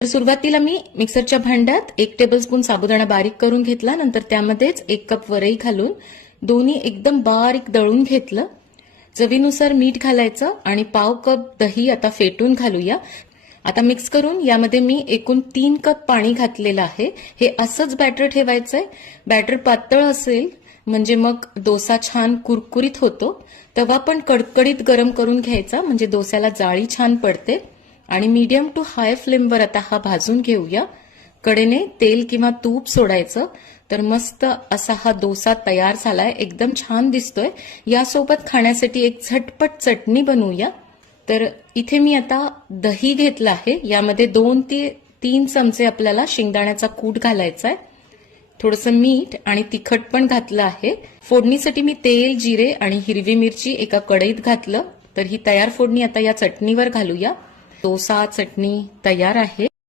तर सुरुवातीला मी मिक्सरच्या भांड्यात 1 टेबलस्पून साबुदाणा बारीक करून घेतला. नंतर त्यामध्येच 1 कप वरई घालून दोन्ही एकदम बारीक दळून घेतलं. चवीनुसार मीठ घालायचं आणि पाव कप दही आता फेटून घालूया. आता मिक्स करून यामध्ये मी एकूण 3 कप पाणी घातलेलं आहे. हे असंच बॅटर ठेवायचंय. बॅटर पातळ असेल म्हणजे मग डोसा छान कुरकुरीत होतो. तवा पण कडकडीत गरम करून घ्यायचा म्हणजे डोस्याला जाळी छान पडते. आणि मीडियम टू हाय फ्लेमवर आता हा भाजून घेऊया. कडेने तेल किंवा तूप सोडायचं. तर मस्त असा हा डोसा तयार झालाय. एकदम छान दिसतोय. यासोबत खाण्यासाठी एक झटपट चटणी बनवूया. तर इथे मी आता दही घेतलं आहे. यामध्ये 2 ते 3 चमचे आपल्याला शेंगदाण्याचा कूट घालायचा आहे. थोडंसं मीठ आणि तिखट पण घातलं आहे. फोडणीसाठी मी तेल, जिरे आणि हिरवी मिरची एका कढईत घातलं. तर ही तयार फोडणी आता या चटणीवर घालूया. डोसा चटणी तयार आहे.